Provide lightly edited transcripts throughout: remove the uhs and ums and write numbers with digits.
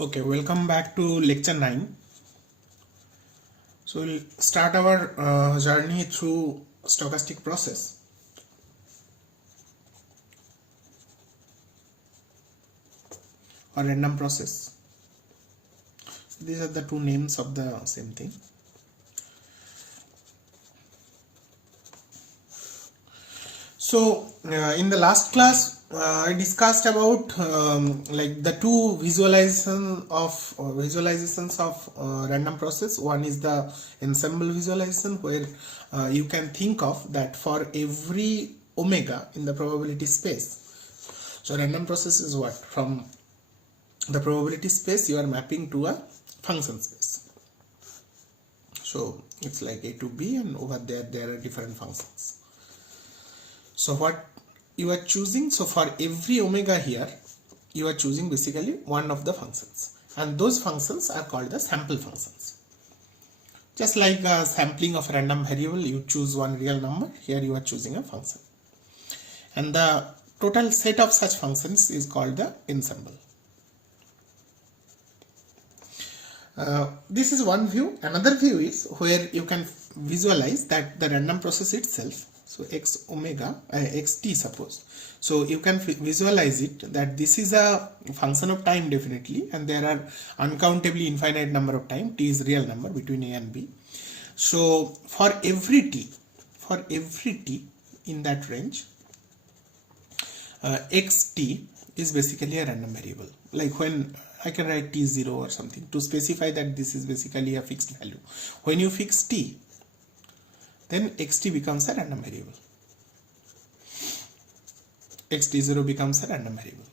Okay, welcome back to lecture 9. So we'll start our journey through stochastic process. Or random process. These are the two names of the same thing. So in the last class I discussed about like the two visualizations of random process. One is the ensemble visualization, where you can think of that for every omega in the probability space. So random process is what? From the probability space you are mapping to a function space. So it's like A to B, and over there are different functions. So what you are choosing, so for every omega here you are choosing basically one of the functions, and those functions are called the sample functions. Just like sampling of a random variable, you choose one real number. Here you are choosing a function, and the total set of such functions is called the ensemble. This is one view. Another view is where you can visualize that the random process itself, so x omega xt suppose, so you can visualize it that this is a function of time definitely, and there are uncountably infinite number of time. T is real number between a and b. So for every t in that range, xt is basically a random variable. Like when I can write t0 or something to specify that this is basically a fixed value. When you fix t, then xt becomes a random variable. xt0 becomes a random variable.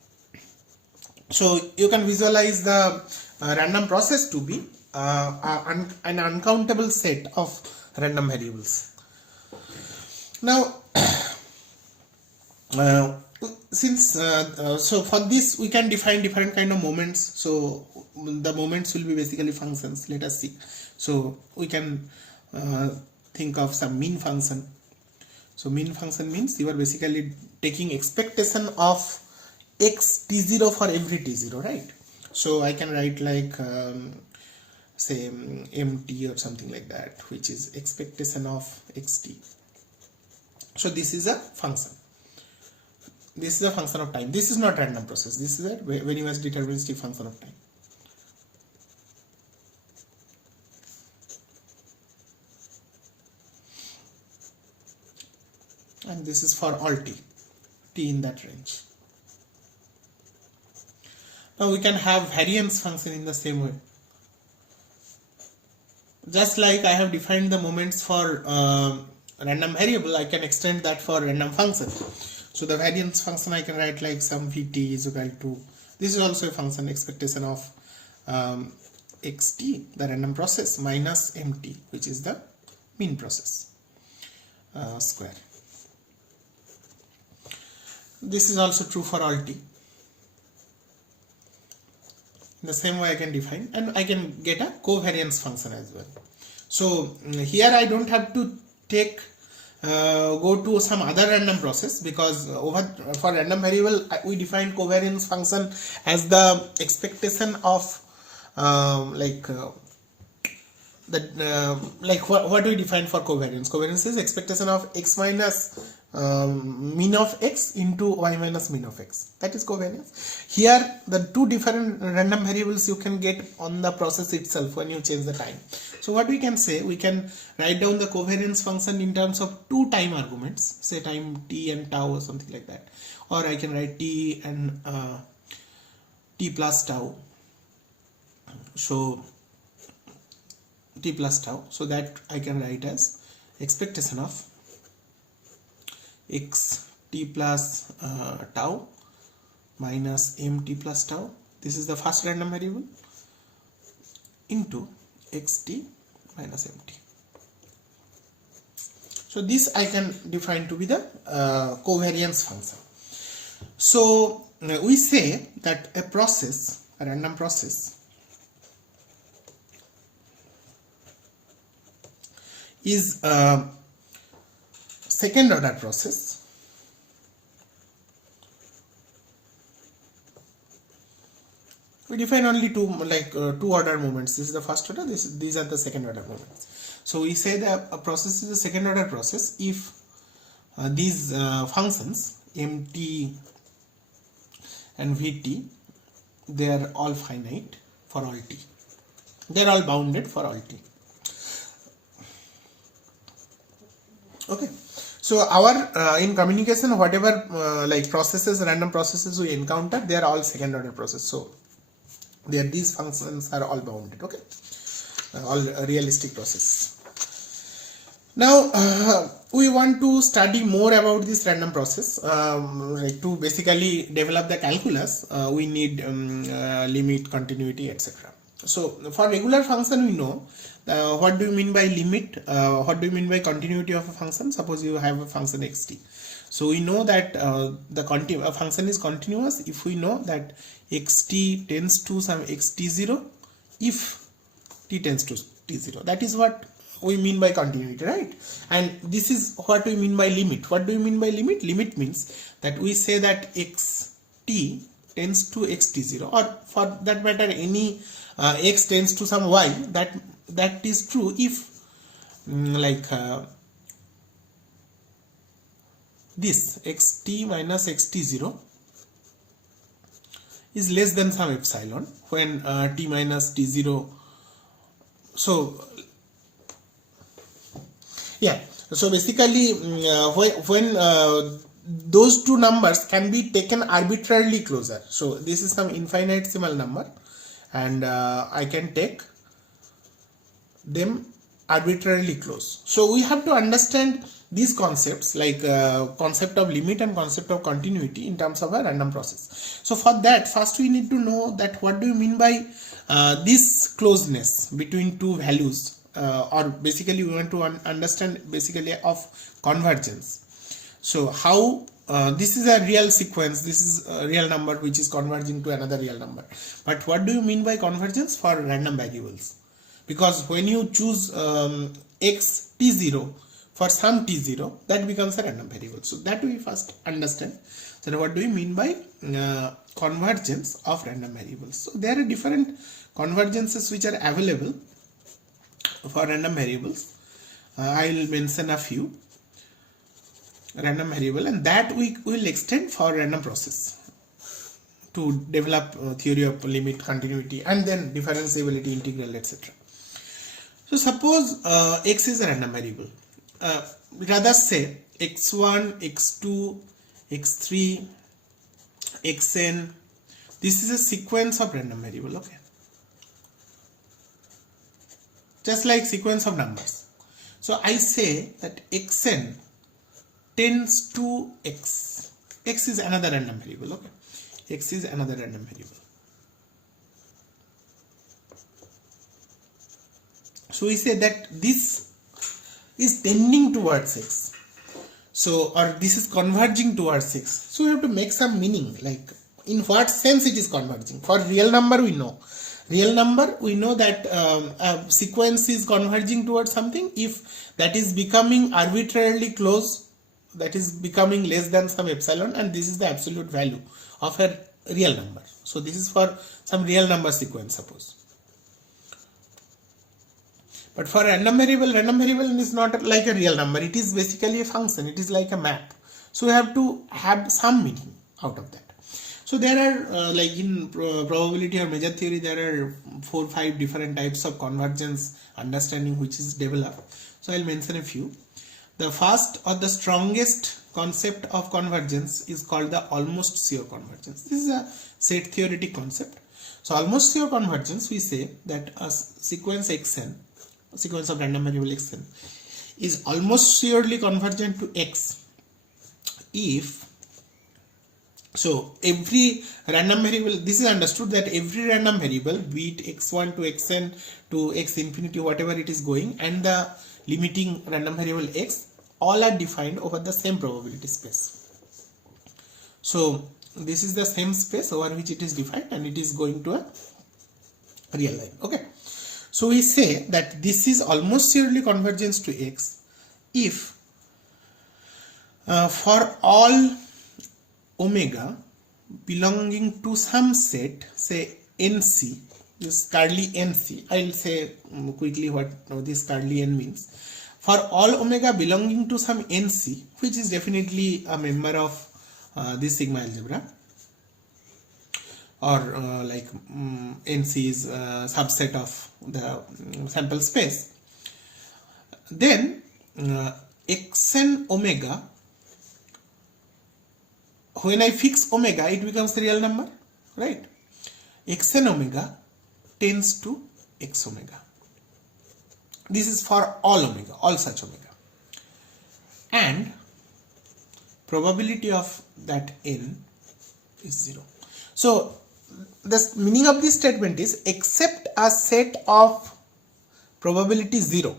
So you can visualize the random process to be an uncountable set of random variables. Now so for this we can define different kind of moments. So the moments will be basically functions. Let us see. So we can think of some mean function. So mean function means you are basically taking expectation of x t0 for every t0, right? So I can write like say mt or something like that, which is expectation of xt. So this is a function. This is a function of time. This is not random process. This is a very much deterministic function of time. And this is for all t in that range. Now we can have variance function in the same way. Just like I have defined the moments for random variable, I can extend that for random function. So the variance function I can write like some vt is equal to, this is also a function, expectation of xt, the random process, minus mt, which is the mean process square. This is also true for all t. In the same way I can define, and I can get a covariance function as well. So here I don't have to take go to some other random process, because for random variable we define covariance function as the expectation of what do we define for covariance? Covariance is expectation of x minus mean of x into y minus mean of x. That is covariance. Here the two different random variables you can get on the process itself when you change the time. So what we can say, we can write down the covariance function in terms of two time arguments, say time t and tau or something like that, or I can write t and t plus tau. So t plus tau, so that I can write as expectation of x t plus tau minus mt plus tau. This is the first random variable into xt minus mt. So this I can define to be the covariance function. So we say that a process, a random process, is a second order process we define only two, like two order moments. This is the first order, these are the second order moments. So we say that a process is a second order process if these functions mt and vt, they are all finite for all t, they are all bounded for all t. Okay, so our in communication, whatever like processes, random processes we encounter, they are all second order process. So these functions are all bounded. Okay, all realistic process. Now we want to study more about this random process. Like to basically develop the calculus, we need limit, continuity, etc. So for regular function, we know what do you mean by limit, what do you mean by continuity of a function. Suppose you have a function xt. So we know that a function is continuous if we know that xt tends to some xt0 if t tends to t0. That is what we mean by continuity, right? And this is what we mean by limit. What do you mean by limit? Limit means that we say that xt tends to xt0, or for that matter any x tends to some y, that is true if this xt minus xt0 is less than some epsilon when t minus t0. So yeah, so basically when those two numbers can be taken arbitrarily closer. So this is some infinitesimal number and I can take them arbitrarily close. So we have to understand these concepts, like concept of limit and concept of continuity in terms of a random process. So for that, first we need to know that what do you mean by this closeness between two values, or basically we want to understand basically of convergence. So how this is a real sequence, this is a real number which is converging to another real number, but what do you mean by convergence for random variables? Because when you choose x t0 for some t0, that becomes a random variable. So that we first understand. So what do we mean by convergence of random variables? So there are different convergences which are available for random variables. I will mention a few random variable, and that we will extend for random process to develop theory of limit, continuity, and then differentiability, integral, etc. So suppose x is a random variable. Rather say x1, x2, x3, xn. This is a sequence of random variable. Okay, just like sequence of numbers. So I say that xn tends to x. X is another random variable. Okay, x is another random variable. So we say that this is tending towards x. So, or this is converging towards x. So we have to make some meaning, like in what sense it is converging. For real number we know. Real number we know that a sequence is converging towards something if that is becoming arbitrarily close, that is becoming less than some epsilon, and this is the absolute value of a real number. So this is for some real number sequence, suppose. But for random variable is not like a real number. It is basically a function. It is like a map. So we have to have some meaning out of that. So there are like in probability or measure theory, there are 4 or 5 different types of convergence understanding which is developed. So I'll mention a few. The first or the strongest concept of convergence is called the almost sure convergence. This is a set theoretic concept. So almost sure convergence, we say that a sequence xn, sequence of random variable xn, is almost surely convergent to x if, so every random variable, this is understood that every random variable, be it x1 to xn to x infinity, whatever it is going, and the limiting random variable x, all are defined over the same probability space. So this is the same space over which it is defined, and it is going to a real line. Okay, so we say that this is almost surely convergence to x if for all omega belonging to some set, say NC, this curly NC, I'll say quickly what this curly N means. For all omega belonging to some NC, which is definitely a member of this sigma algebra, or NC is a subset of the sample space, then xn omega, when I fix omega, it becomes the real number, right? Xn omega tends to x omega. This is for all omega, all such omega. And probability of that n is 0. So the meaning of this statement is, except a set of probability 0,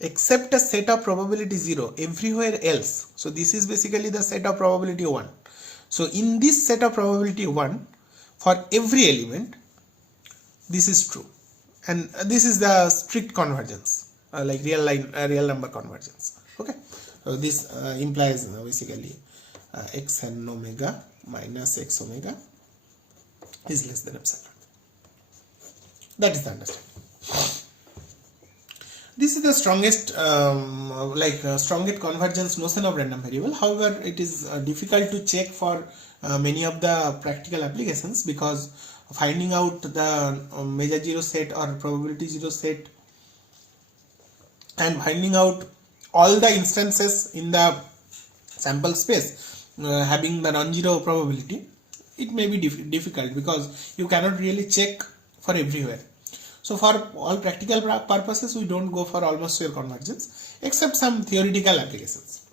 except a set of probability 0 everywhere else. So this is basically the set of probability 1. So in this set of probability 1, for every element, this is true, and this is the strict convergence, like real number convergence. Okay, so this implies basically xn omega minus x omega is less than epsilon. That is the understanding. This is the strongest strongest convergence notion of random variable. However, it is difficult to check for many of the practical applications, because finding out the measure zero set or probability zero set and finding out all the instances in the sample space having the non-zero probability, it may be difficult, because you cannot really check for everywhere. So for all practical purposes, we don't go for almost square convergence, except some theoretical applications.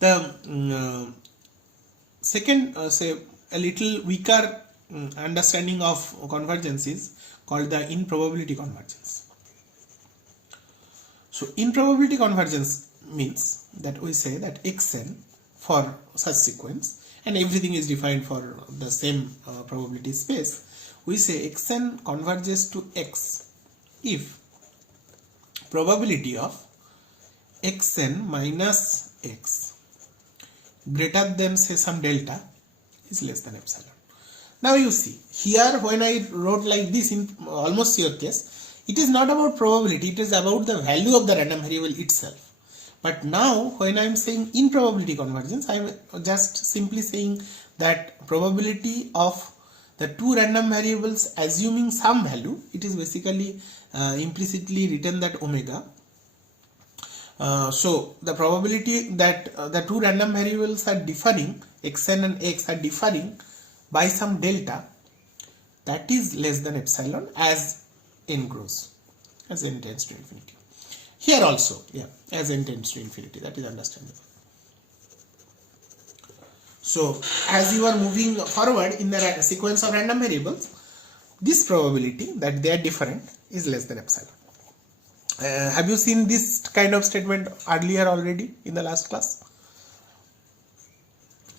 The second, say a little weaker understanding of convergence is called the improbability convergence. So improbability convergence means that we say that xn for such sequence, and everything is defined for the same probability space, we say xn converges to x if probability of xn minus x greater than, say, some delta is less than epsilon. Now you see, here when I wrote like this in almost your case, it is not about probability, it is about the value of the random variable itself. But now when I am saying improbability convergence, I am just simply saying that probability of the two random variables assuming some value, it is basically implicitly written that omega. So the probability that the two random variables are differing, xn and x are differing by some delta, that is less than epsilon as n grows, as n tends to infinity. Here also, yeah, as n tends to infinity, that is understandable. So as you are moving forward in the sequence of random variables, this probability that they are different is less than epsilon. Have you seen this kind of statement earlier already in the last class?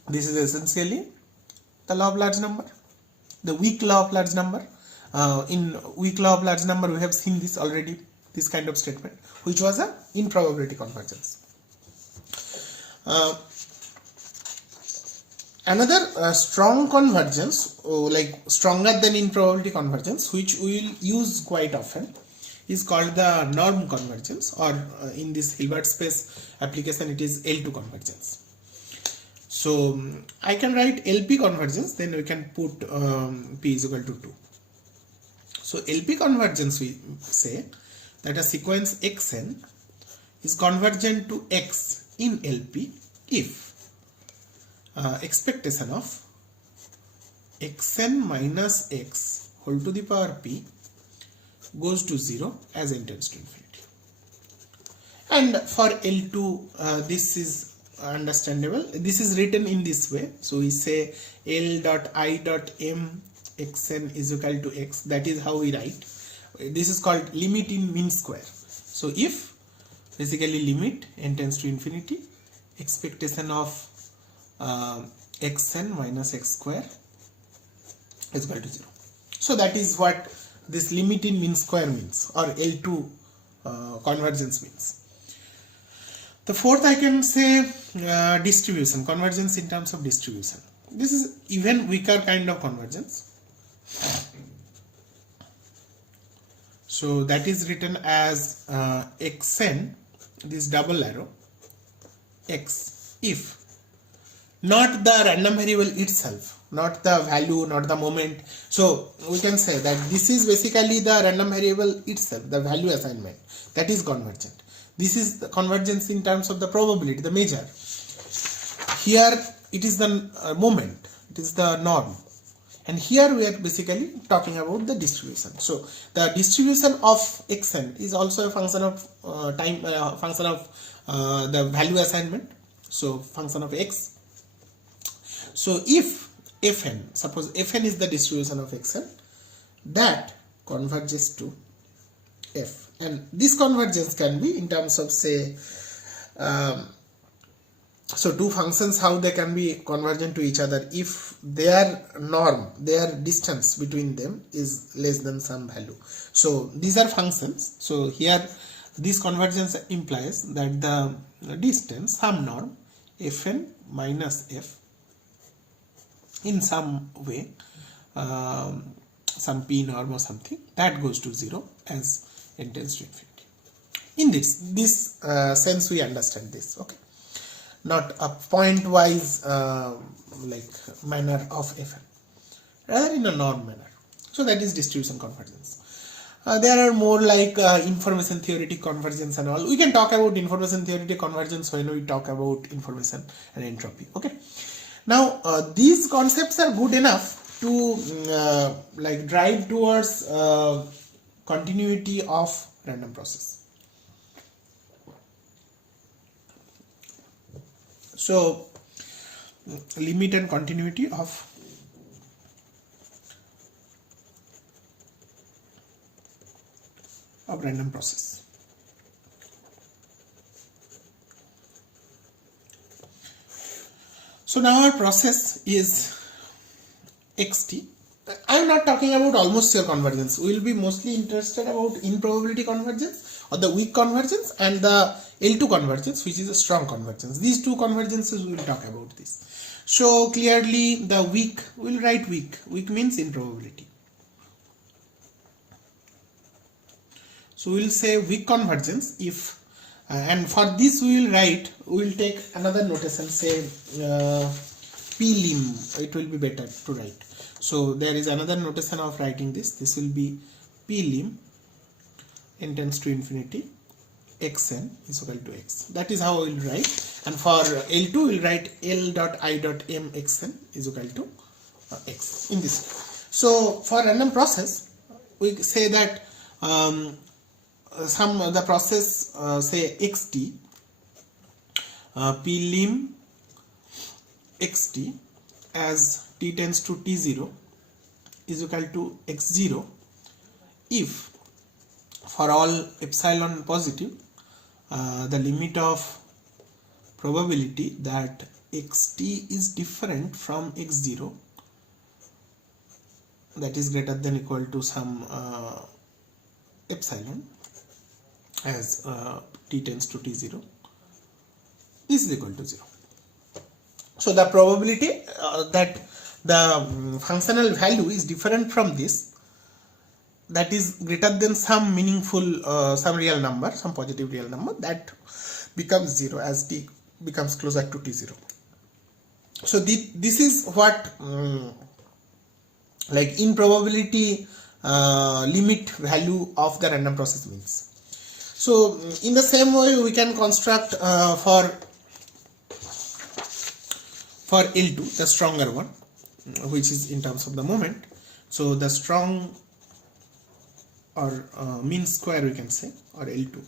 This is essentially the law of large number, the weak law of large number. In weak law of large number, we have seen this already, this kind of statement, which was a improbability convergence. Another strong convergence, like stronger than improbability convergence, which we will use quite often, is called the norm convergence, or in this Hilbert space application, it is L2 convergence. So I can write LP convergence, then we can put P is equal to 2. So LP convergence, we say that a sequence xn is convergent to x in LP if expectation of xn minus x whole to the power p goes to 0 as n tends to infinity. And for L2, this is understandable. This is written in this way. So we say L dot I dot m xn is equal to x. That is how we write. This is called limit in mean square. So if basically limit n tends to infinity, expectation of xn minus x square is equal to 0. So that is what this limit in mean square means, or L2 convergence means. The fourth, I can say distribution, convergence in terms of distribution. This is even weaker kind of convergence. So that is written as xn, this double arrow, x, if not the random variable itself, not the value, not the moment. So we can say that this is basically the random variable itself, the value assignment, that is convergent. This is the convergence in terms of the probability, the measure. Here it is the moment, it is the norm, and here we are basically talking about the distribution. So the distribution of xn is also a function of time, function of the value assignment, so function of x. So if fn, suppose fn is the distribution of xn, that converges to f, and this convergence can be in terms of, say, so two functions, how they can be convergent to each other if their norm, their distance between them is less than some value. So these are functions. So here this convergence implies that the distance, some norm fn minus f, in some way, some p norm or something, that goes to 0 as n tends to infinity. In this sense we understand this, okay, not a point-wise like manner of fn, rather in a norm manner. So that is distribution convergence. There are more like information theoretic convergence and all. We can talk about information theoretic convergence when we talk about information and entropy, okay. Now these concepts are good enough to like drive towards continuity of random process. So limit and continuity of random process. So now our process is xt. I am not talking about almost sure convergence. We will be mostly interested about improbability convergence or the weak convergence and the L2 convergence, which is a strong convergence. These two convergences we will talk about this. So clearly the weak, we will write weak. Weak means improbability. So we will say weak convergence if, and for this we will write, we will take another notation, say p-lim, it will be better to write. So there is another notation of writing this. This will be p-lim n tends to infinity xn is equal to x. That is how we will write. And for L2 we will write L dot I dot m xn is equal to x in this way. So for random process we say that the process say xt p-lim xt as t tends to t0 is equal to x0 if for all epsilon positive the limit of probability that xt is different from x0, that is greater than or equal to some epsilon as t tends to t0, this is equal to 0. So the probability that the functional value is different from this, that is greater than some meaningful some real number, some positive real number, that becomes 0 as t becomes closer to t0. So this is what like improbability limit value of the random process means. So in the same way we can construct for L2, the stronger one, which is in terms of the moment. So the strong or mean square we can say, or L2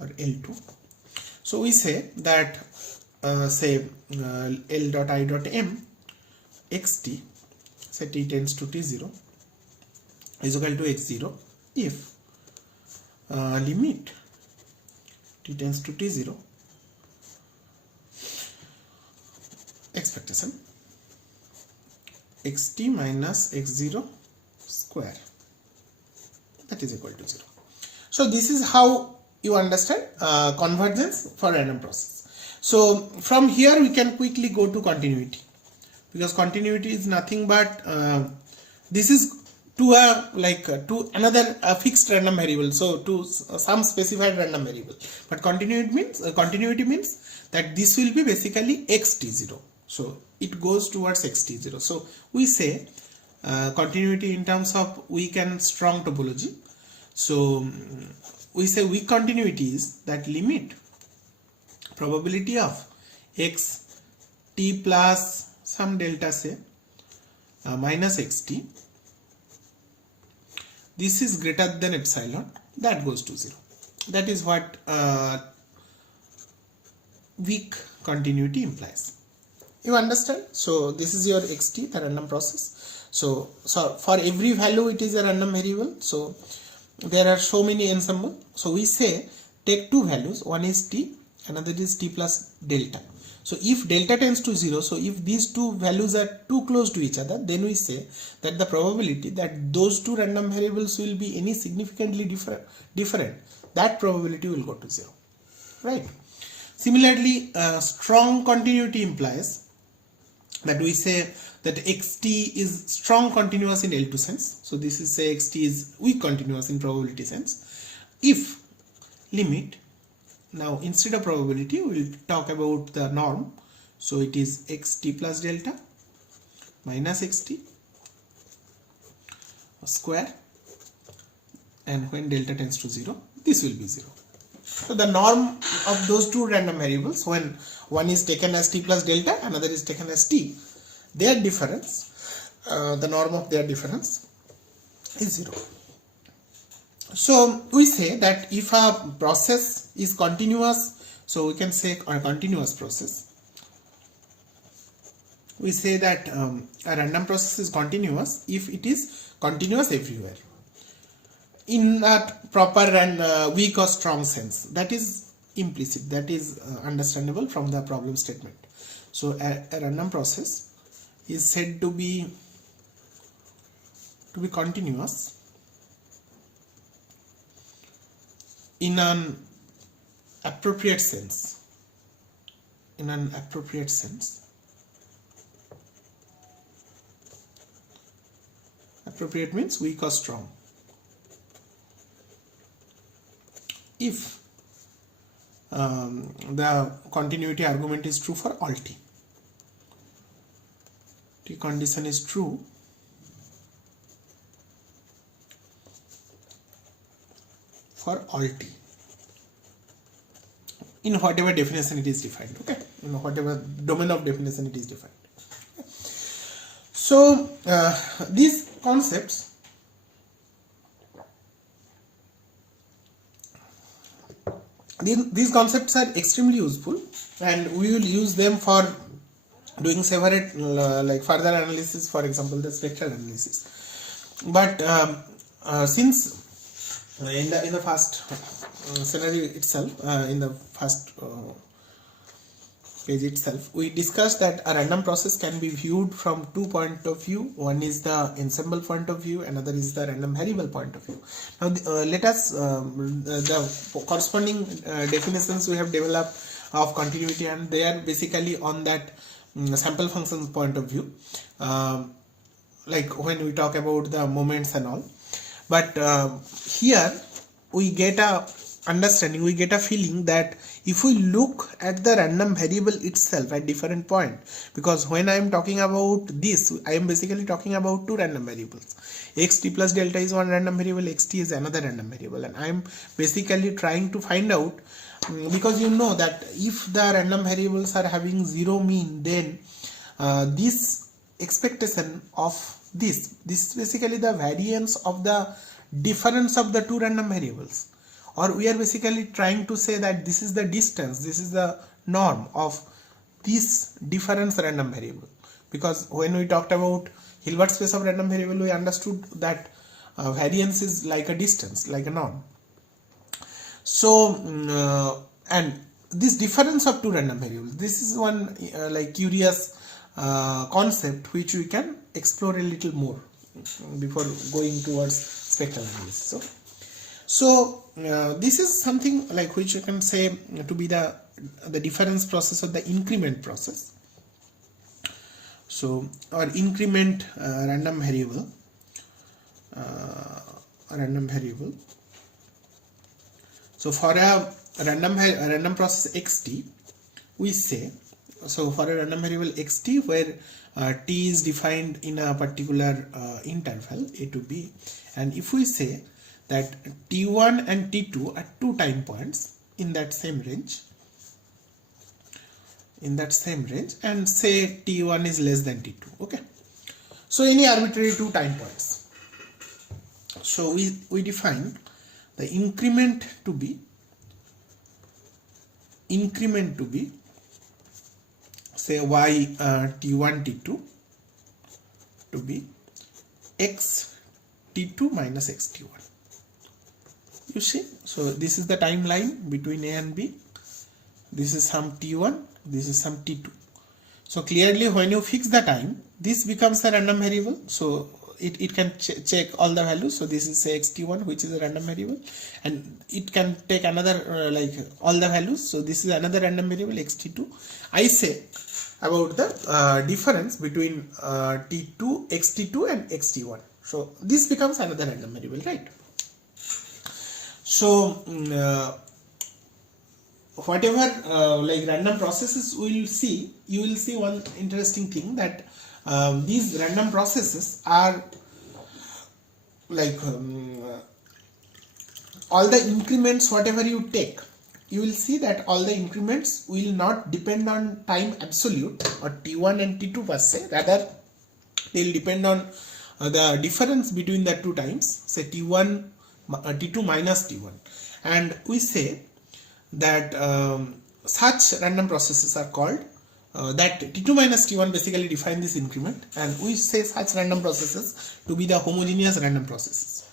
or L2. So we say that say L dot I dot m xt, say t tends to t0 is equal to x0 if limit t tends to t0 expectation xt minus x0 square, that is equal to 0. So this is how you understand convergence for random process. So from here we can quickly go to continuity. because continuity is nothing but this is to a to another fixed random variable, so to some specified random variable. But continuity means that this will be basically xt0, so it goes towards xt0. So we say continuity in terms of weak and strong topology. So we say weak continuity is that limit probability of x t plus some delta, say minus xt, this is greater than epsilon, that goes to 0. That is what weak continuity implies. You understand? So this is your xt, the random process. So for every value it is a random variable. So there are so many ensemble. So we say take two values, one is t, another is t plus delta. So if delta tends to 0, so if these two values are too close to each other, then we say that the probability that those two random variables will be any significantly different, that probability will go to 0, right? Similarly, strong continuity implies that we say that xt is strong continuous in L2 sense. So this is, say, xt is weak continuous in probability sense if limit, now instead of probability we will talk about the norm, so it is xt plus delta minus xt square, and when delta tends to 0, this will be 0. So the norm of those two random variables, when one is taken as t plus delta, another is taken as t, their difference, the norm of their difference is 0. So we say that if a process is continuous, so we can say a continuous process. We say that a random process is continuous if it is continuous everywhere in a proper and weak or strong sense. That is implicit, that is understandable from the problem statement. So a random process is said to be continuous in an appropriate sense. In an appropriate sense. Appropriate means weak or strong. If the continuity argument is true for all t. T condition is true for all t in whatever definition it is defined, okay, in whatever domain of definition it is defined. Okay. So these concepts are extremely useful, and we will use them for doing separate further analysis, for example the spectral analysis. But since in the first scenario itself, in the first page itself, we discussed that a random process can be viewed from two points of view. One is the ensemble point of view, another is the random variable point of view. Now let us the corresponding definitions we have developed of continuity, and they are basically on that sample functions point of view, like when we talk about the moments and all. But here we get a understanding, we get a feeling that if we look at the random variable itself at different point, because when I am talking about this, I am basically talking about two random variables. Xt plus delta is one random variable, xt is another random variable, and I am basically trying to find out, because you know that if the random variables are having zero mean, then this expectation of this is basically the variance of the difference of the two random variables, or we are basically trying to say that this is the distance, this is the norm of this difference random variable. Because when we talked about Hilbert space of random variable, we understood that variance is like a distance, like a norm. So and this difference of two random variables, this is one curious concept which we can explore a little more before going towards spectral analysis. So this is something like which you can say to be the difference process or the increment process. So or increment random variable so for a random process xt, we say, so for a random variable xt where t is defined in a particular interval a to b, and if we say that t1 and t2 are two time points in that same range, and say t1 is less than t2, okay, so any arbitrary two time points, so we define the increment to be say y t1 t2 to be x t2 minus x t1. You see, so this is the timeline between a and b. This is some t1, this is some t2. So clearly when you fix the time, this becomes a random variable, so it can check all the values. So this is say xt1, which is a random variable, and it can take another like all the values, so this is another random variable xt2. I say about the difference between t2 xt2 and xt1, so this becomes another random variable, right? So whatever like random processes we will see, you will see one interesting thing, that these random processes are like all the increments whatever you take, you will see that all the increments will not depend on time absolute or t1 and t2 per se, rather they will depend on the difference between the two times, say t1 t2 minus t1, and we say that such random processes are called that t2 minus t1 basically define this increment, and we say such random processes to be the homogeneous random processes.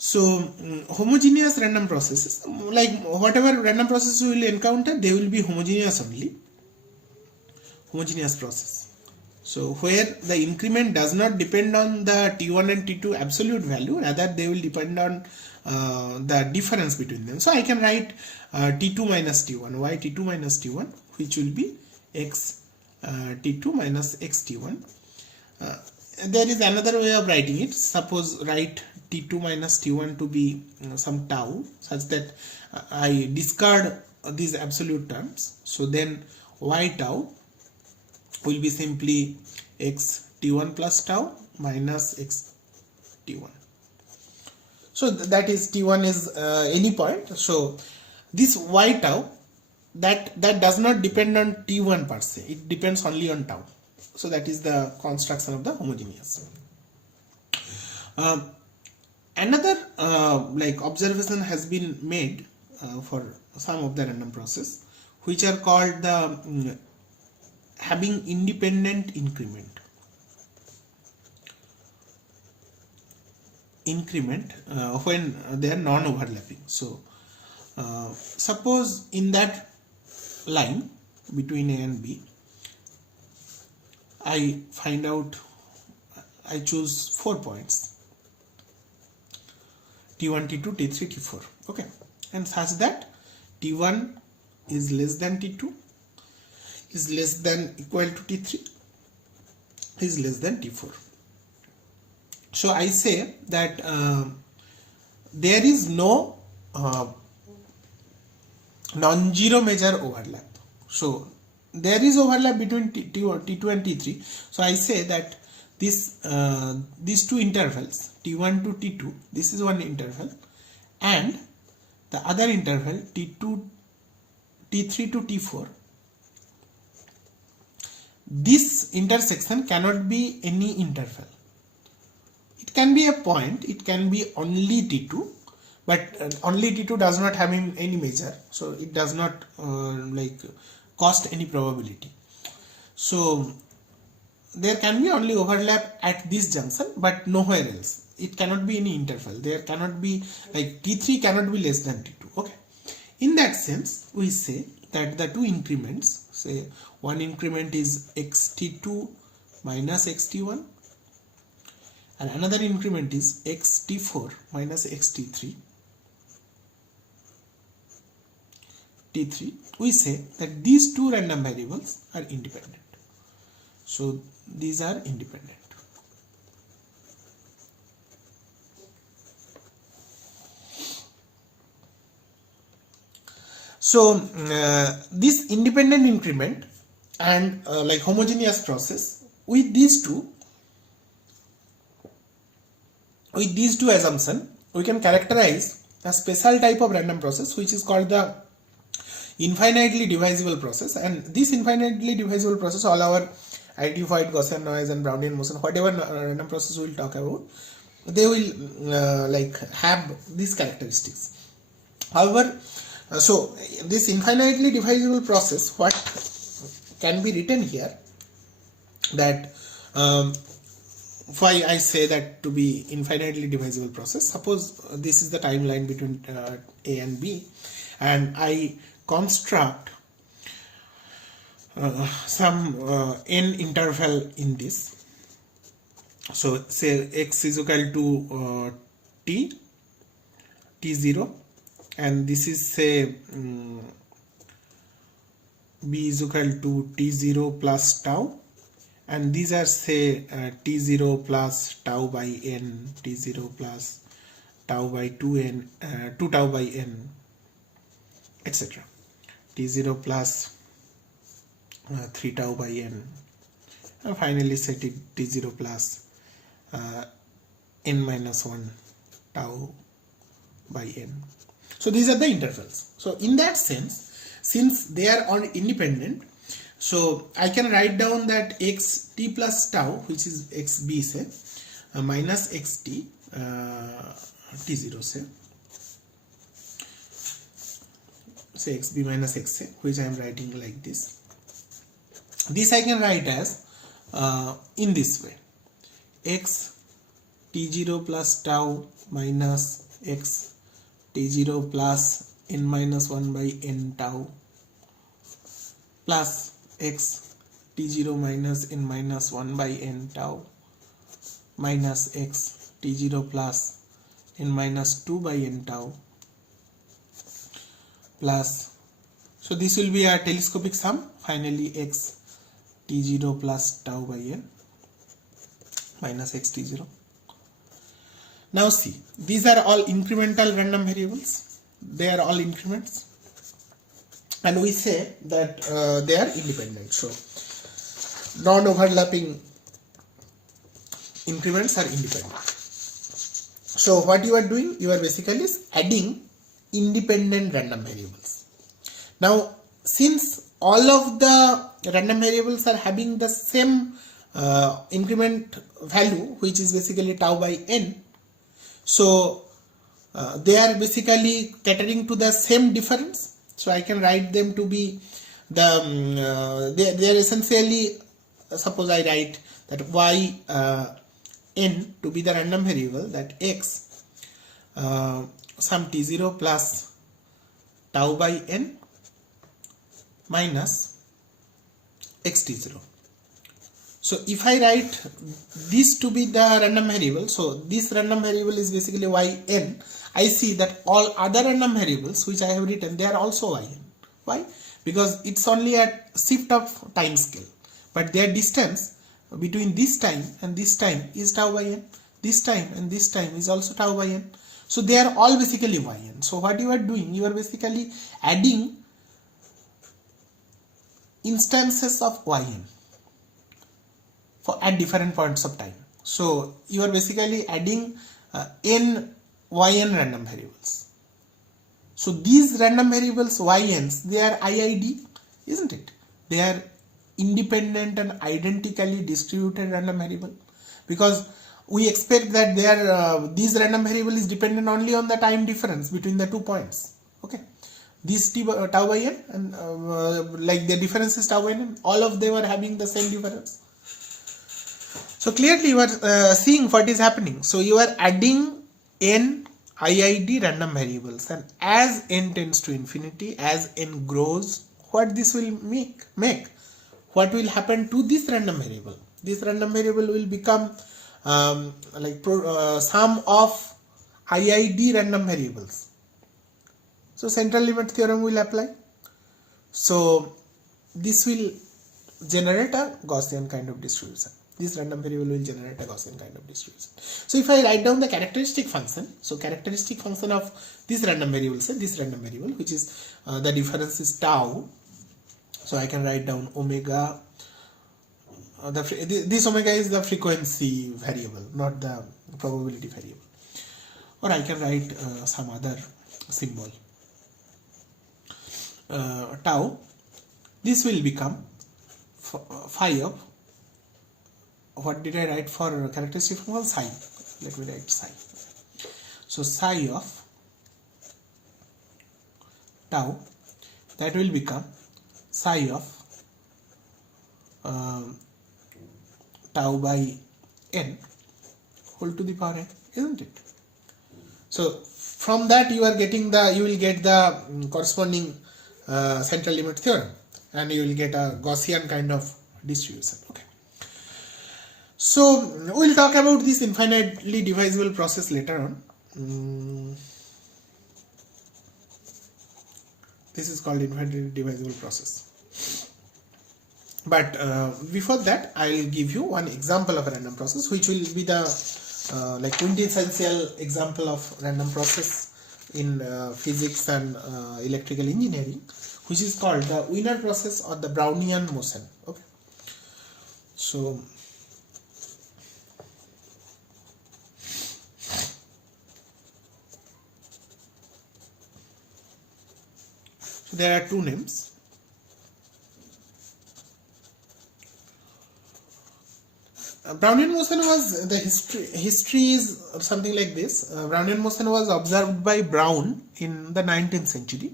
So homogeneous random processes, like whatever random process we will encounter, they will be homogeneous only, homogeneous process. So where the increment does not depend on the t1 and t2 absolute value, rather they will depend on the difference between them. So I can write t2 minus t1, y t2 minus t1, which will be x t2 minus x t1. There is another way of writing it. Suppose write t2 minus t1 to be some tau, such that I discard these absolute terms. So then y tau will be simply x t1 plus tau minus x t1. So that is t1 is any point. So this y tau, that does not depend on t1 per se, it depends only on tau. So that is the construction of the homogeneous. Another like observation has been made for some of the random process, which are called the having independent increment when they are non-overlapping. So suppose in that line between A and B, I find out, I choose 4 points t1 t2 t3 t4, okay, and such that t1 is less than t2, is less than equal to t3, is less than t4. So I say that there is no non-zero major overlap. So there is overlap between t2 and t3. So I say that this these two intervals t1 to t2, this is one interval, and the other interval t3 to t4, this intersection cannot be any interval. It can be a point, it can be only t2, but only t2 does not have any major, so it does not like cost any probability. So there can be only overlap at this junction, but nowhere else. It cannot be any interval. There cannot be, like t3 cannot be less than t2. Okay. In that sense, we say that the two increments, say one increment is xt2 minus xt1, and another increment is xt4 minus xt3. We say that these two random variables are independent. So these are independent. So this independent increment and like homogeneous process, with these two assumptions, we can characterize a special type of random process which is called the infinitely divisible process. And this infinitely divisible process, all our identified Gaussian noise and Brownian motion, whatever random process we will talk about, they will like have these characteristics. However, so this infinitely divisible process, what can be written here, that why I say that to be infinitely divisible process. Suppose this is the timeline between A and B, and I construct some n interval in this. So say x is equal to t0, and this is say b is equal to t0 plus tau, and these are say t0 plus tau by n, t0 plus tau by 2n, 2 tau by n, etc. t0 plus 3 tau by n, and finally say t0 plus n minus 1 tau by n. So these are the intervals. So in that sense, since they are all independent, so I can write down that xt plus tau, which is xb say, minus xt t0 say xb minus xa, which I am writing like this. This I can write as in this way: x t0 plus tau minus x t0 plus n minus 1 by n tau plus x t0 minus n minus 1 by n tau minus x t0 plus n minus 2 by n tau plus, so this will be a telescopic sum, finally x t0 plus tau by n minus x t0. Now see, these are all incremental random variables, they are all increments, and we say that they are independent. So non-overlapping increments are independent. So what you are doing, you are basically adding independent random variables. Now since all of the random variables are having the same increment value, which is basically tau by n, so they are basically catering to the same difference. So I can write them to be the they are essentially, suppose I write that y n to be the random variable, that x some t0 plus tau by n minus x t0. So if I write this to be the random variable, so this random variable is basically yn, I see that all other random variables which I have written, they are also yn. Why? Because it's only a shift of time scale, but their distance between this time and this time is tau by n, this time and this time is also tau by n. So they are all basically yn. So what you are doing, you are basically adding instances of yn at different points of time. So you are basically adding n yn random variables. So these random variables yns, they are IID, isn't it? They are independent and identically distributed random variable, because we expect that they are this random variable is dependent only on the time difference between the 2 points. Okay, this tau by n and like the difference is tau by n, all of them are having the same difference. So clearly you are seeing what is happening. So you are adding n IID random variables, and as n tends to infinity, as n grows, what this will make? What will happen to this random variable? This random variable will become sum of IID random variables. So central limit theorem will apply. So this will generate a Gaussian kind of distribution. This random variable will generate a Gaussian kind of distribution. So if I write down the characteristic function, so characteristic function of this random variable, say this random variable, which is the difference is tau. So I can write down omega. This omega is the frequency variable, not the probability variable. Or I can write some other symbol. Tau. This will become phi of, what did I write for characteristic function? Psi. Let me write psi. So psi of tau, that will become psi of tau by n whole to the power n, isn't it? So from that you will get the corresponding central limit theorem, and you will get a Gaussian kind of distribution. Okay. So we'll talk about this infinitely divisible process later on. This is called infinitely divisible process. But before that, I will give you one example of a random process, which will be the quintessential example of random process in physics and electrical engineering, which is called the Wiener process or the Brownian motion. Okay. So there are two names. Brownian motion was, the history is something like this. Brownian motion was observed by Brown in the 19th century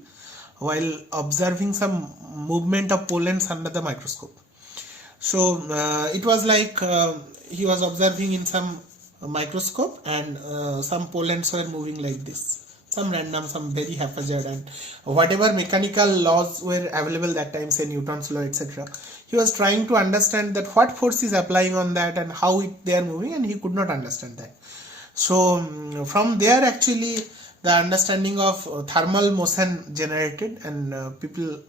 while observing some movement of pollens under the microscope. So it was like he was observing in some microscope, and some pollens were moving like this, some random, some very haphazard, and whatever mechanical laws were available that time, say Newton's law, etc. He was trying to understand that what force is applying on that and how they are moving, and he could not understand that. So from there actually the understanding of thermal motion generated, and people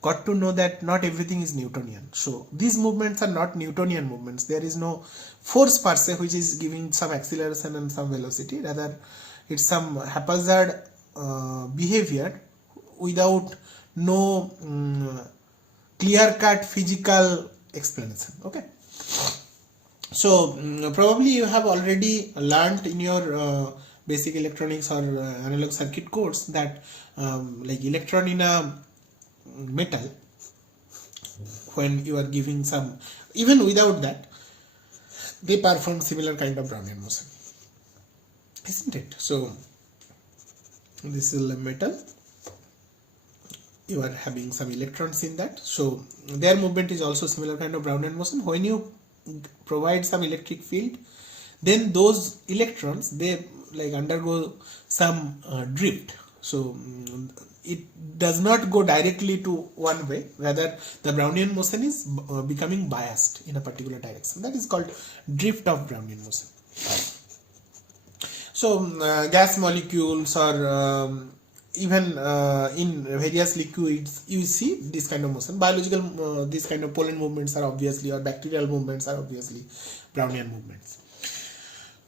got to know that not everything is Newtonian. So these movements are not Newtonian movements. There is no force per se which is giving some acceleration and some velocity. Rather, it's some haphazard behavior without no clear-cut physical explanation. Okay. So probably you have already learned in your basic electronics or analog circuit course that electron in a metal, when you are giving some, even without that, they perform similar kind of Brownian motion, isn't it? So this is a metal, you are having some electrons in that, so their movement is also similar kind of Brownian motion. When you provide some electric field, then those electrons, they undergo some drift. So it does not go directly to one way, rather the Brownian motion is becoming biased in a particular direction. That is called drift of Brownian motion. So gas molecules or even in various liquids, you see this kind of motion. Biological, this kind of pollen movements are obviously, or bacterial movements are obviously Brownian movements.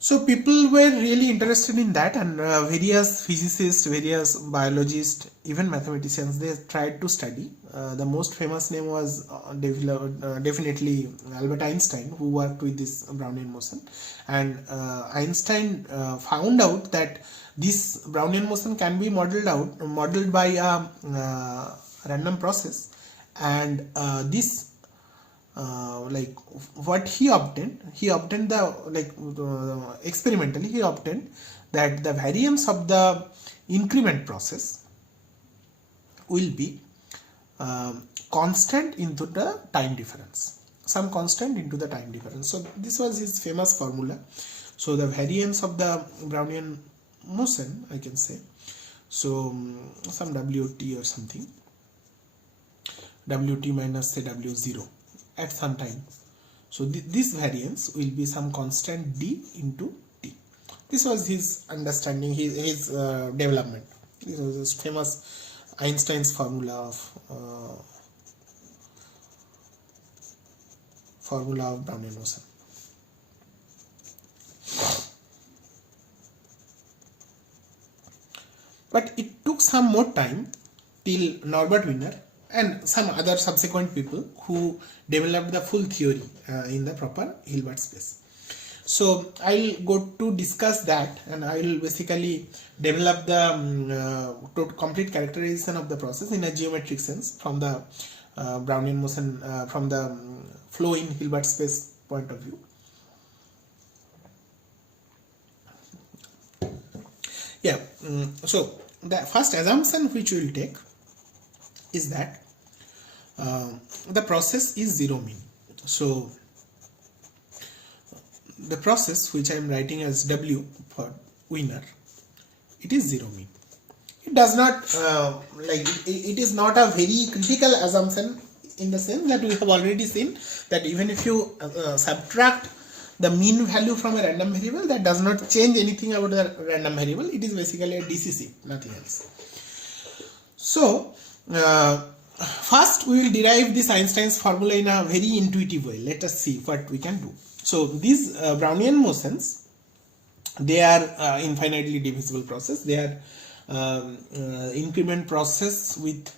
So people were really interested in that, and various physicists, various biologists, even mathematicians, they tried to study. The most famous name was definitely Albert Einstein, who worked with this Brownian motion. And Einstein found out that this Brownian motion can be modeled by a random process, and this what he obtained the experimentally he obtained that the variance of the increment process will be constant into the time difference, some constant into the time difference. So this was his famous formula. So the variance of the Brownian motion, I can say, so some Wt or something, Wt minus say W0 at some time. So this variance will be some constant d into t. This was his understanding, his development. This was his famous Einstein's formula of formula of Brownian motion. But it took some more time till Norbert Wiener and some other subsequent people who developed the full theory in the proper Hilbert space. So I'll go to discuss that, and I will basically develop the complete characterization of the process in a geometric sense from the Brownian motion, from the flow in Hilbert space point of view. Yeah, so the first assumption which we will take is that the process is zero mean. So the process which I am writing as W for Wiener, it is zero mean. It does not it is not a very critical assumption, in the sense that we have already seen that even if you subtract the mean value from a random variable, that does not change anything about the random variable. It is basically a DCC, nothing else. So first we will derive this Einstein's formula in a very intuitive way. Let us see what we can do. So these Brownian motions, they are infinitely divisible process. They are increment process with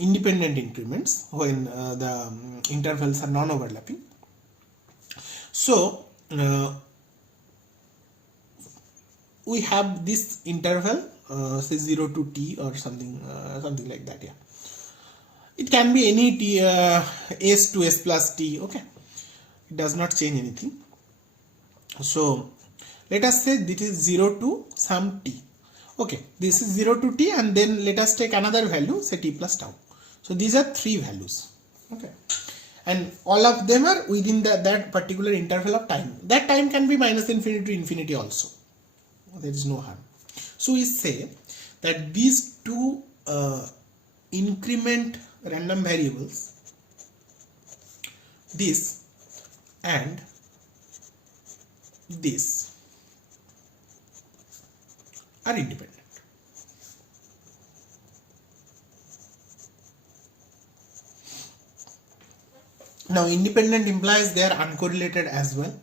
independent increments when the intervals are non-overlapping. So we have this interval, say 0 to t or something like that. Yeah, it can be any t, s to s plus t. Okay, it does not change anything. So let us say this is 0 to some t. Okay, this is 0 to t, and then let us take another value, say t plus tau. So these are three values. Okay, and all of them are within that particular interval of time. That time can be minus infinity to infinity also. There is no harm. So we say that these two increment random variables, this and this, are independent. Now independent implies they are uncorrelated as well.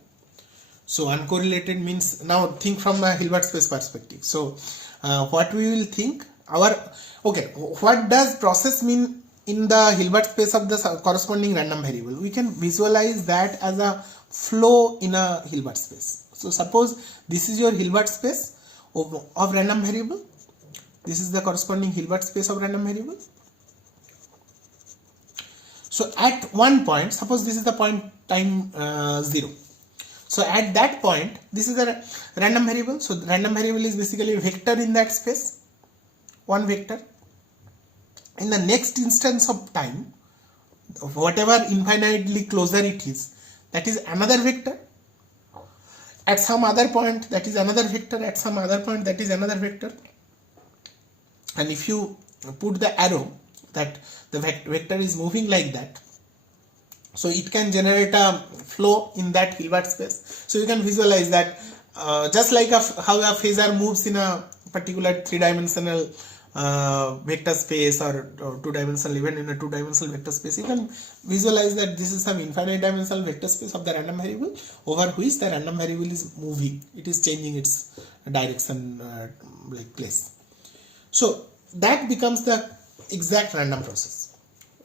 So uncorrelated means, now think from a Hilbert space perspective. So what we will think, what does process mean in the Hilbert space of the corresponding random variable? We can visualize that as a flow in a Hilbert space. So suppose this is your Hilbert space of random variable. This is the corresponding Hilbert space of random variable. So at one point, suppose this is the point time 0. So at that point, this is a random variable. So the random variable is basically a vector in that space, one vector. In the next instance of time, whatever infinitely closer it is, that is another vector. At some other point, that is another vector. At some other point, that is another vector. And if you put the arrow that the vector is moving like that, so it can generate a flow in that Hilbert space. So you can visualize that just like how a phasor moves in a particular three-dimensional vector space, or two-dimensional, even in a two-dimensional vector space, you can visualize that this is some infinite dimensional vector space of the random variable over which the random variable is moving. It is changing its direction, like place. So that becomes the exact random process.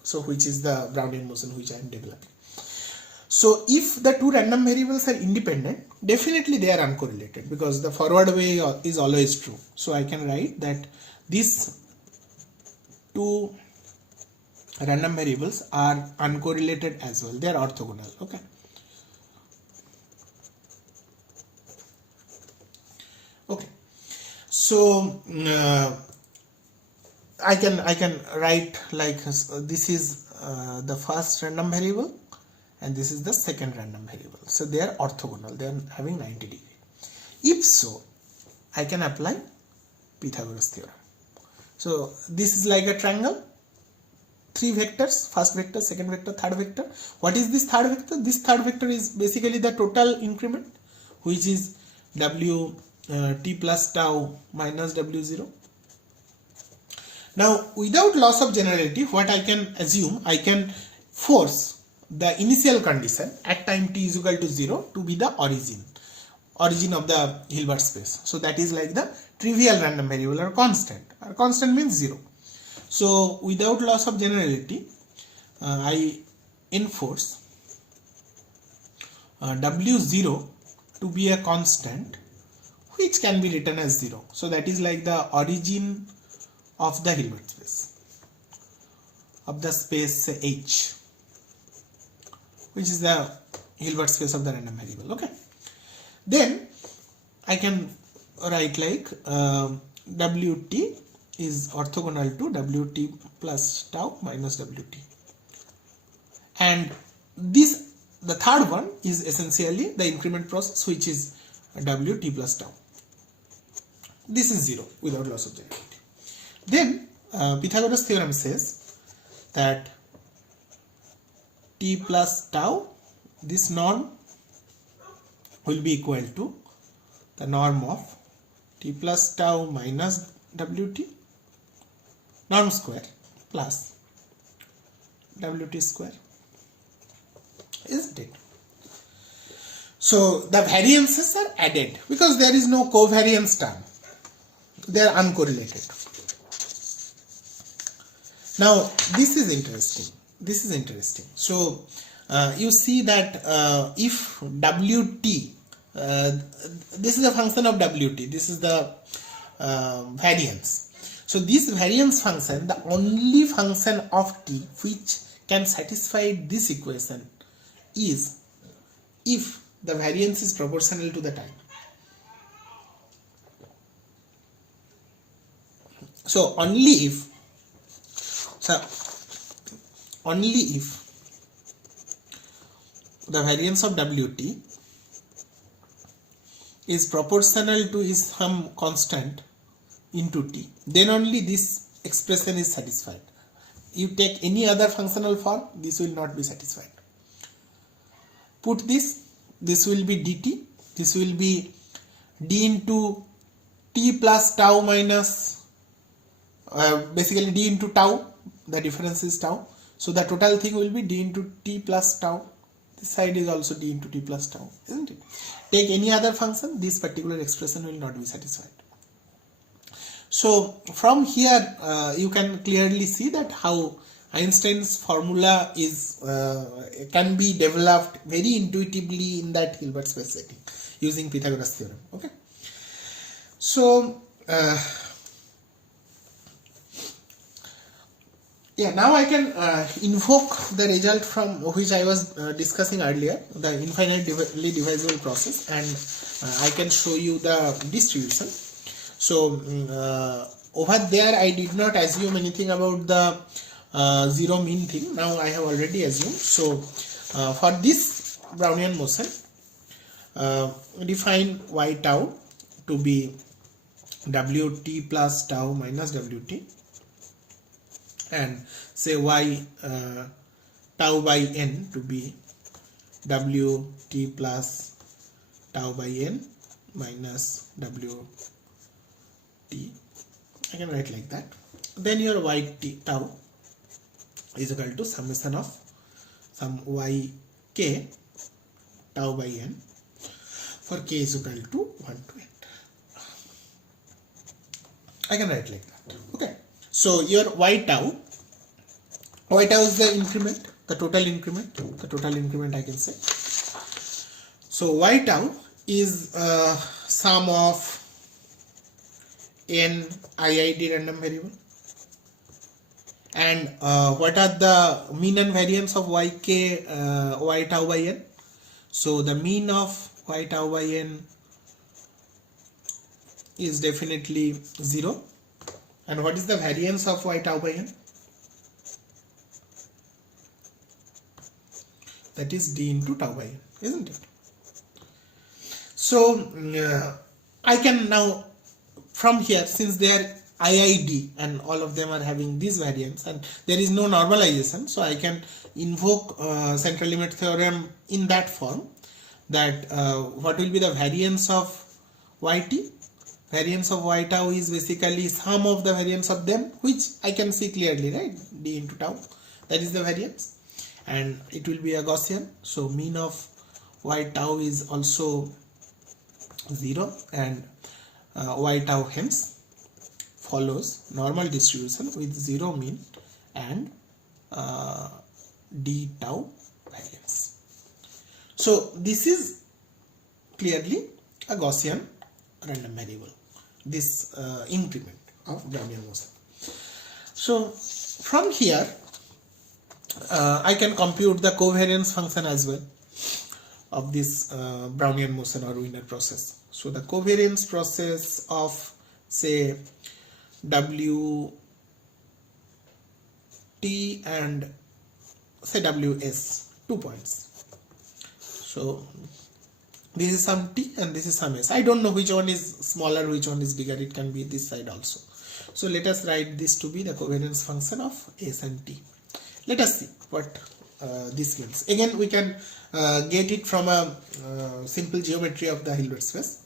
So which is the Brownian motion which I am developing. So if the two random variables are independent, definitely they are uncorrelated, because the forward way is always true. So I can write that these two random variables are uncorrelated as well. They are orthogonal. Okay. Okay. So I can write like this is the first random variable and this is the second random variable. So they are orthogonal. They are having 90 degree. If so, I can apply Pythagoras theorem. So this is like a triangle. Three vectors: first vector, second vector, third vector. What is this third vector? This third vector is basically the total increment, which is w t plus tau minus w0. Now, without loss of generality, what I can assume, I can force the initial condition at time t is equal to 0 to be the origin of the Hilbert space. So that is like the trivial random variable or constant. Constant means 0. So without loss of generality, I enforce W0 to be a constant which can be written as 0. So that is like the origin of the Hilbert space, of the space say H, which is the Hilbert space of the random variable. Okay. Then I can write like Wt is orthogonal to Wt plus tau minus Wt. And this, the third one, is essentially the increment process, which is Wt plus tau. This is 0 without loss of generality. Then Pythagoras theorem says that t plus tau, this norm will be equal to the norm of t plus tau minus Wt norm square plus Wt square, isn't it? So the variances are added because there is no covariance term. They are uncorrelated. Now this is interesting. So you see that if Wt, this is a function of Wt, this is the variance. So this variance function, the only function of t which can satisfy this equation is if the variance is proportional to the time. So only if the variance of Wt is proportional to some constant into t, then only this expression is satisfied. You take any other functional form, this will not be satisfied. Put this will be dt, this will be d into t plus tau minus basically d into tau, the difference is tau. So the total thing will be d into t plus tau. This side is also d into t plus tau, isn't it? Take any other function, this particular expression will not be satisfied. So from here you can clearly see that how Einstein's formula is can be developed very intuitively in that Hilbert space setting using Pythagoras theorem. Okay. So yeah, now I can invoke the result from which I was discussing earlier, the infinitely divisible process, and I can show you the distribution. So over there I did not assume anything about the zero mean thing. Now I have already assumed. So for this Brownian motion, define y tau to be Wt plus tau minus Wt, and say y tau by n to be Wt plus tau by n minus Wt. I can write like that. Then your y tau is equal to summation of some yk tau by n for k is equal to 1 to n. I can write like that. Okay. So your y tau is the increment, the total increment I can say. So y tau is sum of n IID random variable, and what are the mean and variance of yk y tau by n? So the mean of y tau by n is definitely 0, and what is the variance of y tau by n? That is d into tau by n, isn't it? So I can now from here, since they are IID and all of them are having this variance and there is no normalization, so I can invoke central limit theorem in that form, that what will be the variance of yt? Variance of y tau is basically sum of the variance of them, which I can see clearly, right? D into tau, that is the variance. and it will be a Gaussian. So mean of y tau is also 0, and y tau hence follows normal distribution with 0 mean and d tau variance. So this is clearly a Gaussian random variable, this increment of Brownian motion. So from here I can compute the covariance function as well of this Brownian motion or Wiener process. So the covariance process of say W T and say WS, 2 points. So this is some T and this is some S. I don't know which one is smaller, which one is bigger. It can be this side also. So let us write this to be the covariance function of S and T. Let us see what this means. Again, we can get it from a simple geometry of the Hilbert space.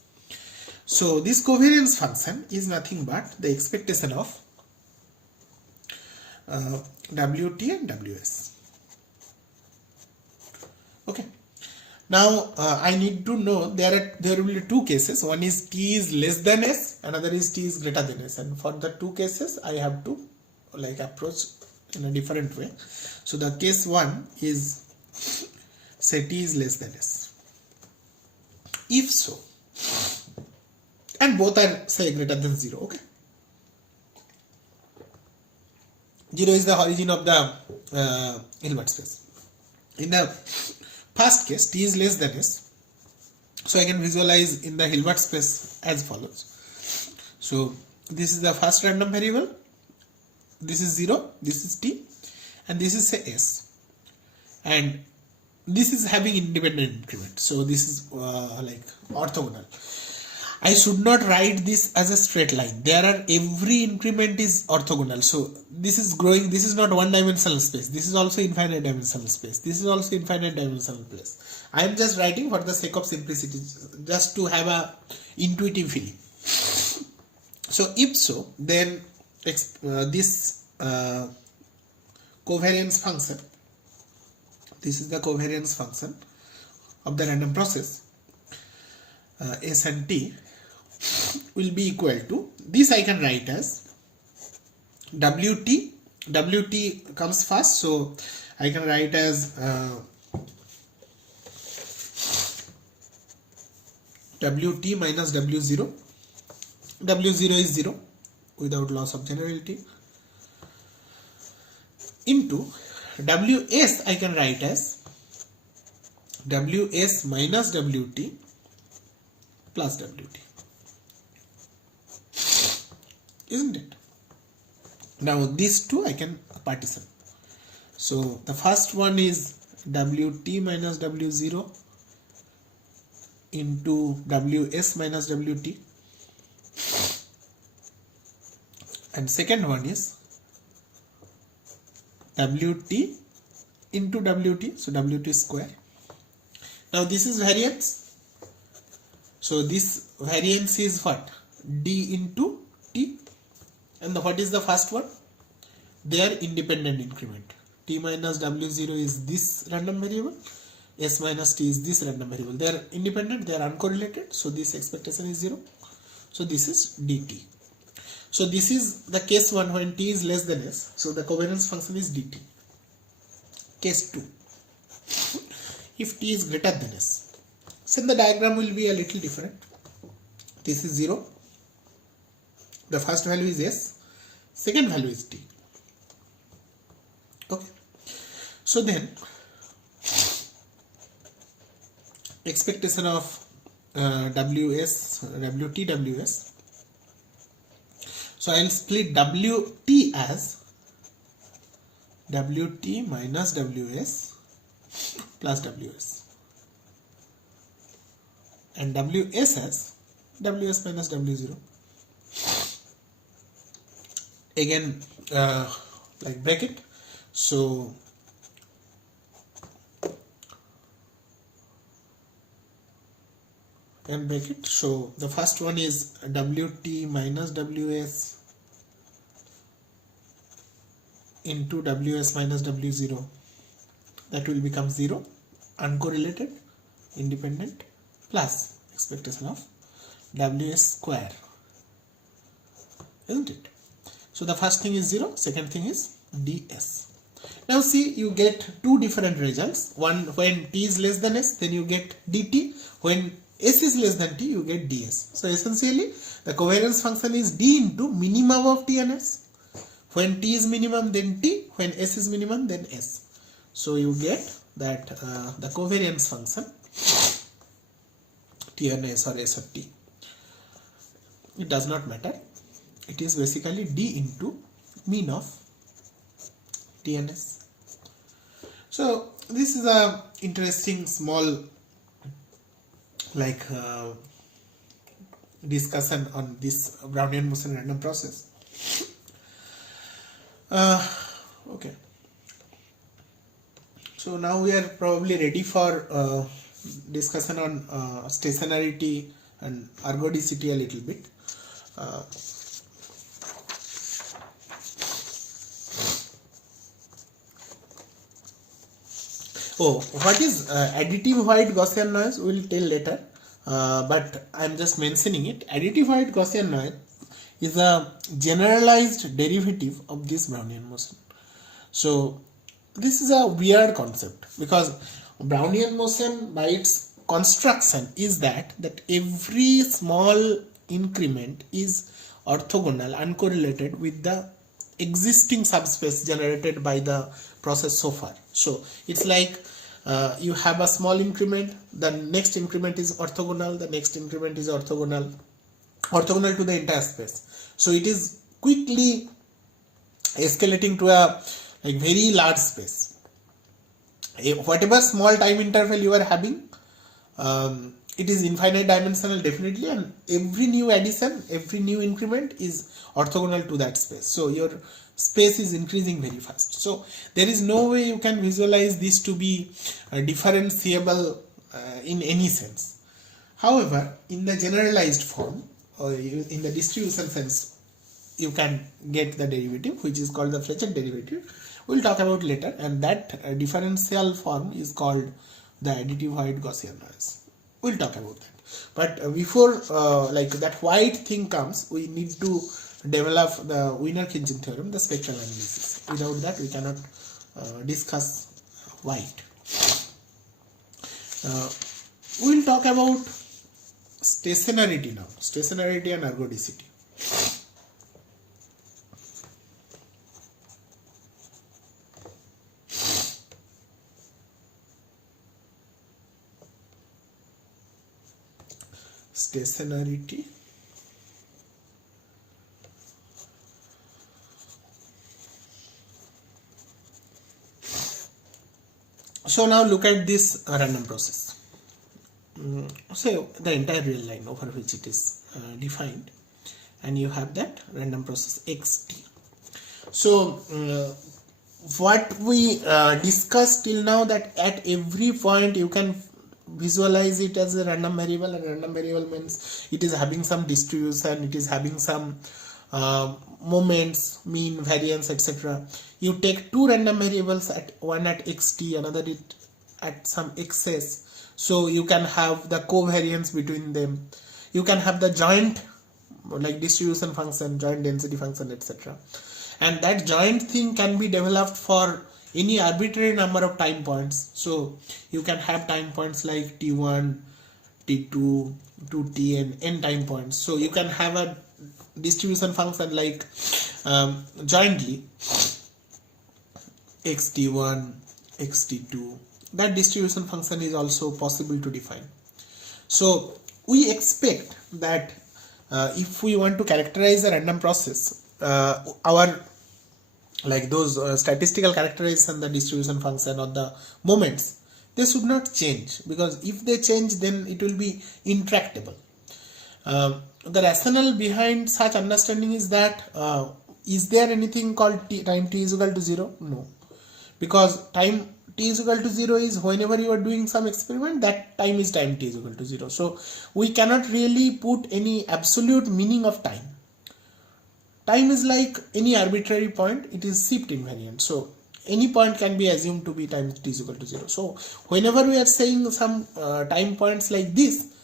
So this covariance function is nothing but the expectation of WT and WS. Okay. Now I need to know there will be two cases. One is T is less than S, another is T is greater than S, and for the two cases I have to like approach in a different way. So the case 1 is say T is less than S. If so, and both are say greater than 0, okay. 0 is the origin of the Hilbert space. In the first case, T is less than S, so I can visualize in the Hilbert space as follows. So this is the first random variable, this is 0, this is T, and this is say S, and this is having independent increment, so this is like orthogonal. I should not write this as a straight line. There are every increment is orthogonal. So this is growing. This is not one dimensional space. This is also infinite dimensional space. This is also infinite dimensional space. I am just writing for the sake of simplicity, just to have a intuitive feeling. So if so, then this covariance function, this is the covariance function of the random process S and T will be equal to, this I can write as WT. WT comes first, so I can write as WT minus W0. W0 is 0 without loss of generality, into WS I can write as WS minus WT plus WT, isn't it? Now these two I can partition. So the first one is WT minus W0 into WS minus WT, and second one is WT into WT, so WT square. Now this is variance. So this variance is what? D into T. And what is the first one? They are independent increment. T minus W0 is this random variable. S minus T is this random variable. They are independent, they are uncorrelated. So this expectation is 0. So this is dt. So this is the case 1 when T is less than S. So the covariance function is dt. Case 2. If T is greater than S. So the diagram will be a little different. This is 0. The first value is S. Second value is T. Okay. So then expectation of WS, WT, WS. So I will split WT as WT minus WS plus WS. And WS as WS minus W0. Again, like bracket. So and bracket. So the first one is WT minus WS into WS minus W0 that will become 0, uncorrelated, independent, plus expectation of WS square, isn't it? So the first thing is 0, second thing is DS. Now see, you get two different results. One, when t is less than s, then you get dt. When s is less than t, you get ds. So essentially, the covariance function is d into minimum of t and s. When t is minimum, then t. When s is minimum, then s. So you get that the covariance function t and s or s of t. It does not matter. It is basically d into mean of t and s. So this is a interesting small discussion on this Brownian motion random process. Okay. So now we are probably ready for discussion on stationarity and ergodicity a little bit. What is additive white Gaussian noise? We will tell later, but I am just mentioning it. Additive white Gaussian noise is a generalized derivative of this Brownian motion. So this is a weird concept, because Brownian motion by its construction is that every small increment is orthogonal, uncorrelated with the existing subspace generated by the process so far. So it's like you have a small increment, the next increment is orthogonal, the next increment is orthogonal to the entire space. So it is quickly escalating to a very large space. Whatever small time interval you are having, it is infinite dimensional definitely, and every new addition, every new increment is orthogonal to that space. So your space is increasing very fast. So there is no way you can visualize this to be differentiable in any sense. However, in the generalized form, or in the distribution sense, you can get the derivative, which is called the Fletcher derivative. We'll talk about later, and that differential form is called the additive white Gaussian noise. We'll talk about that. But before that white thing comes, we need to develop the Wiener-Khinchin theorem, the spectral analysis. Without that, we cannot discuss white. We'll talk about stationarity now, stationarity and ergodicity. Stationarity so now look at this random process. So the entire real line over which it is defined, and you have that random process xt. So what we discussed till now, that at every point you can visualize it as a random variable, and random variable means it is having some distribution, it is having some moments, mean, variance, etc. You take two random variables, one at xt, another at some xs, so you can have the covariance between them. You can have the joint distribution function, joint density function, etc. And that joint thing can be developed for any arbitrary number of time points. So you can have time points like t1, t2, 2t, and n time points. So you can have a distribution function like jointly xt1, xt2. That distribution function is also possible to define. So we expect that if we want to characterize a random process, our those statistical characterization, the distribution function or the moments, they should not change, because if they change, then it will be intractable. The rationale behind such understanding is that is there anything called time t is equal to 0? No, because time t is equal to 0 is whenever you are doing some experiment, that time is time t is equal to 0. So we cannot really put any absolute meaning of time. Time is like any arbitrary point, it is shift invariant. So any point can be assumed to be time t is equal to 0. So whenever we are saying some time points like this,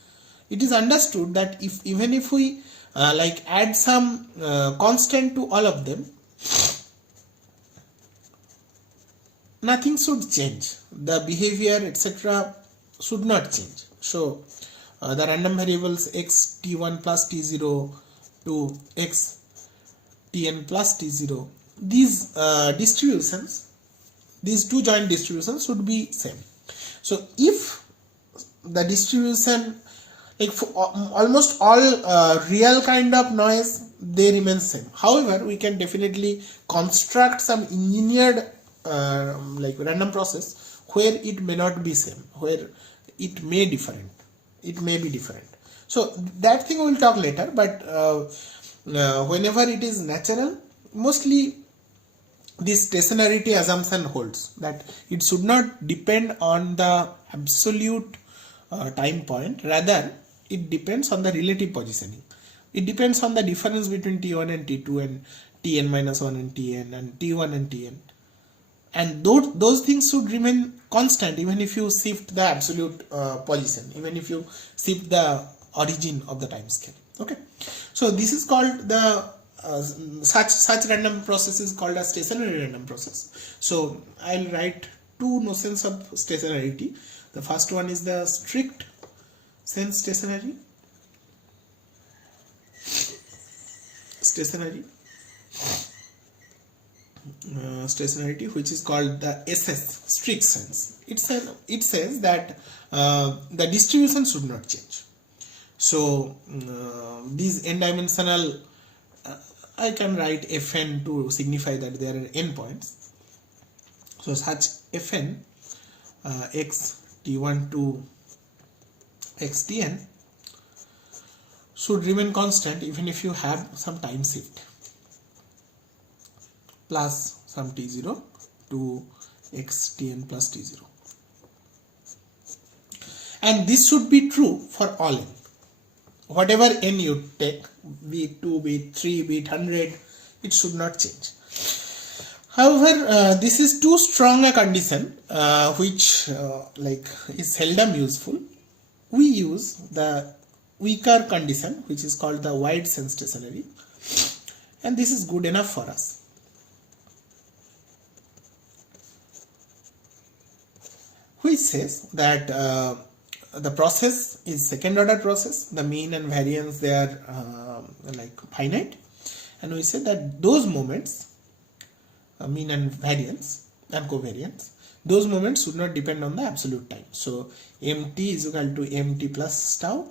it is understood that even if we like add some constant to all of them, nothing should change. The behavior, etc., should not change. So the random variables x t1 plus t0 to x tn plus t0, these distributions, these two joint distributions should be same. So if the distribution, like for almost all real kind of noise, they remain same. However, we can definitely construct some engineered like random process where it may not be same, where it may be different. So that thing we will talk later, but whenever it is natural, mostly this stationarity assumption holds, that it should not depend on the absolute time point, rather it depends on the relative positioning. It depends on the difference between t1 and t2 and tn minus 1 and tn and t1 and tn, and those things should remain constant even if you shift the absolute position, even if you shift the origin of the time scale. Okay, so this is called the such random process is called a stationary random process. So I'll write two notions of stationarity. The first one is the strict sense stationary, stationarity, which is called the SS, strict sense. It says that the distribution should not change. So these n-dimensional, I can write fn to signify that there are n points. So such fn x t1 to x tn should remain constant even if you have some time shift plus some t0 to x tn plus t0, and this should be true for all n. Whatever n you take, be it 2, be it 3, be it 100, it should not change. However, this is too strong a condition which like is seldom useful. We use the weaker condition, which is called the wide sense stationary, and this is good enough for us. Which says that the process is second order process, the mean and variance, they are like finite, and we say that those moments, mean and variance and covariance, those moments should not depend on the absolute time. So mt is equal to mt plus tau,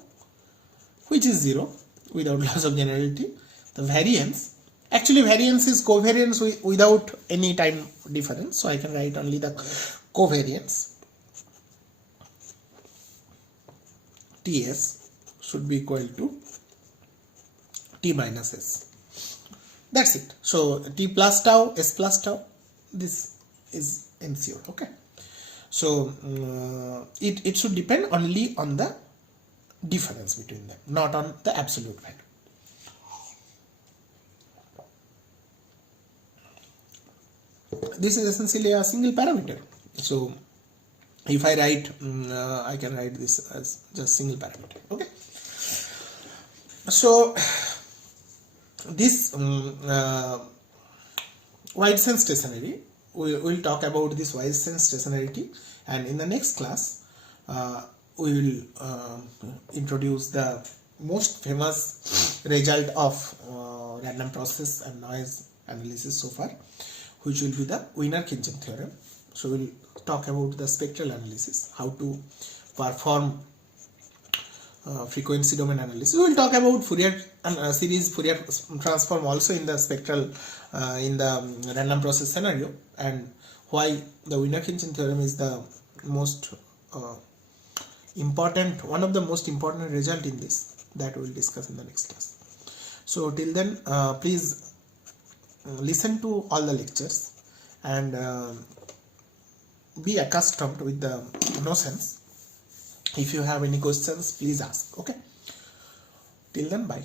which is 0 without loss of generality. The variance, actually variance is covariance without any time difference, so I can write only the covariance. Ts should be equal to t minus s. That's it. So t plus tau, s plus tau, this is ensured. Okay. So it should depend only on the difference between them, not on the absolute value. This is essentially a single parameter. So if I write, I can write this as just single parameter. Okay. So this wide sense stationary, we will talk about this wide sense stationarity, and in the next class we will introduce the most famous result of random process and noise analysis so far, which will be the Wiener-Khinchin theorem. So we'll talk about the spectral analysis, how to perform frequency domain analysis. We will talk about Fourier series Fourier transform also in the spectral in the random process scenario, and why the Wiener-Khinchin theorem is the most important, one of the most important result in this, that we will discuss in the next class. So till then, please listen to all the lectures and be accustomed with the notions. If you have any questions, please ask. Okay, till then, bye.